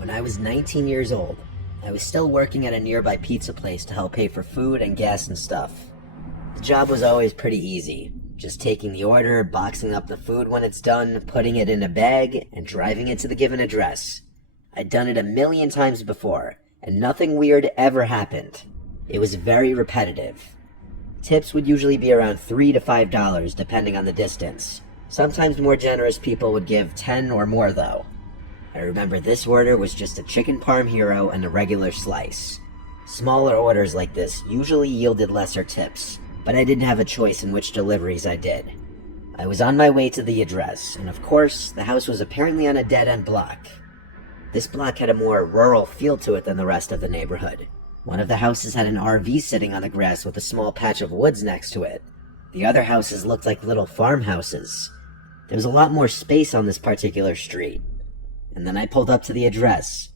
When I was 19 years old, I was still working at a nearby pizza place to help pay for food and gas and stuff. The job was always pretty easy, just taking the order, boxing up the food when it's done, putting it in a bag, and driving it to the given address. I'd done it a million times before, and nothing weird ever happened. It was very repetitive. Tips would usually be around $3 to $5 depending on the distance. Sometimes more generous people would give 10 or more though. I remember this order was just a chicken parm hero and a regular slice. Smaller orders like this usually yielded lesser tips, but I didn't have a choice in which deliveries I did. I was on my way to the address, and of course, the house was apparently on a dead-end block. This block had a more rural feel to it than the rest of the neighborhood. One of the houses had an RV sitting on the grass with a small patch of woods next to it. The other houses looked like little farmhouses. There was a lot more space on this particular street. And then I pulled up to the address.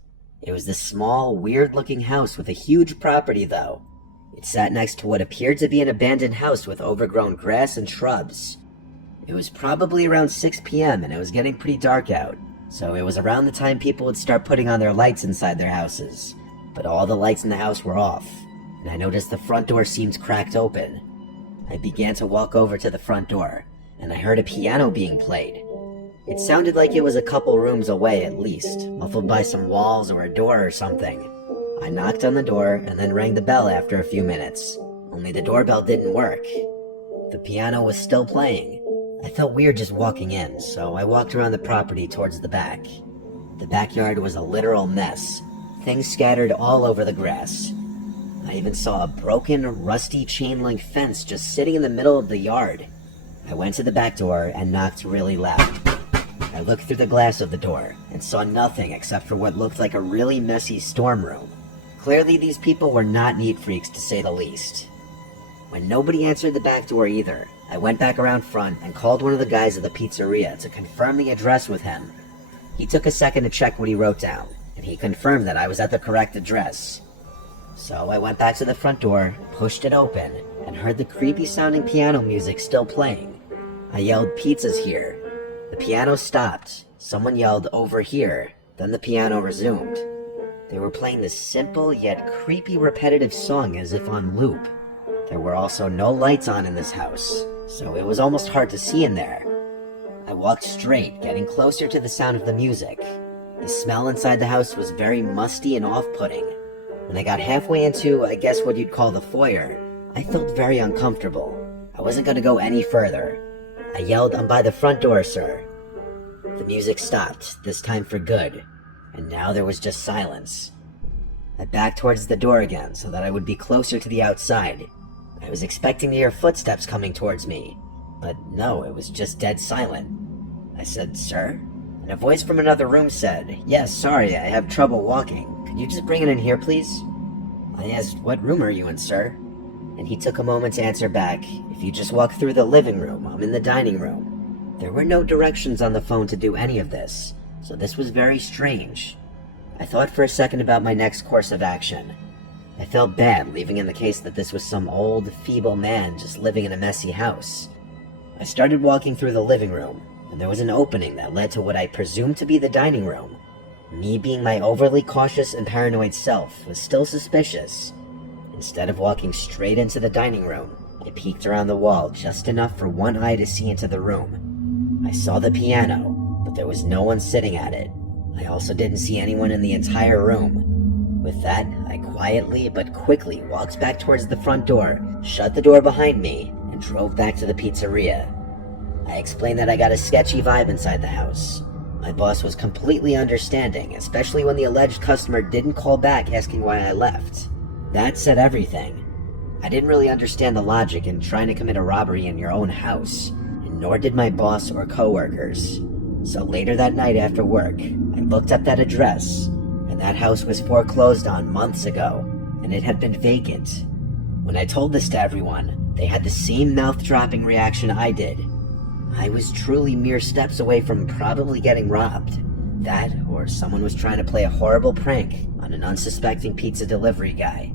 It was this small, weird-looking house with a huge property, though. It sat next to what appeared to be an abandoned house with overgrown grass and shrubs. It was probably around 6 p.m. and it was getting pretty dark out, so it was around the time people would start putting on their lights inside their houses. But all the lights in the house were off, and I noticed the front door seemed cracked open. I began to walk over to the front door, and I heard a piano being played. It sounded like it was a couple rooms away at least, muffled by some walls or a door or something. I knocked on the door and then rang the bell after a few minutes, only the doorbell didn't work. The piano was still playing. I felt weird just walking in, so I walked around the property towards the back. The backyard was a literal mess, things scattered all over the grass. I even saw a broken, rusty chain-link fence just sitting in the middle of the yard. I went to the back door and knocked really loud. I looked through the glass of the door and saw nothing except for what looked like a really messy storm room. Clearly these people were not neat freaks, to say the least. When nobody answered the back door either, I went back around front and called one of the guys at the pizzeria to confirm the address with him. He took a second to check what he wrote down, and he confirmed that I was at the correct address. So I went back to the front door, pushed it open, and heard the creepy sounding piano music still playing. I yelled, "Pizza's here." The piano stopped, someone yelled, "Over here," then the piano resumed. They were playing this simple yet creepy repetitive song as if on loop. There were also no lights on in this house, so it was almost hard to see in there. I walked straight, getting closer to the sound of the music. The smell inside the house was very musty and off-putting. When I got halfway into, I guess what you'd call the foyer, I felt very uncomfortable. I wasn't going to go any further. I yelled, "I'm by the front door, sir." The music stopped, this time for good, and now there was just silence. I backed towards the door again so that I would be closer to the outside. I was expecting to hear footsteps coming towards me, but no, it was just dead silent. I said, "Sir?" And a voice from another room said, "Yes, sorry, I have trouble walking. Could you just bring it in here, please?" I asked, "What room are you in, sir?" And he took a moment to answer back, "If you just walk through the living room, I'm in the dining room." There were no directions on the phone to do any of this, so this was very strange. I thought for a second about my next course of action. I felt bad leaving in the case that this was some old, feeble man just living in a messy house. I started walking through the living room, and there was an opening that led to what I presumed to be the dining room. Me being my overly cautious and paranoid self was still suspicious. Instead of walking straight into the dining room, I peeked around the wall just enough for one eye to see into the room. I saw the piano, but there was no one sitting at it. I also didn't see anyone in the entire room. With that, I quietly but quickly walked back towards the front door, shut the door behind me, and drove back to the pizzeria. I explained that I got a sketchy vibe inside the house. My boss was completely understanding, especially when the alleged customer didn't call back asking why I left. That said everything. I didn't really understand the logic in trying to commit a robbery in your own house, and nor did my boss or coworkers. So later that night after work, I looked up that address, and that house was foreclosed on months ago, and it had been vacant. When I told this to everyone, they had the same mouth-dropping reaction I did. I was truly mere steps away from probably getting robbed. That, or someone was trying to play a horrible prank on an unsuspecting pizza delivery guy.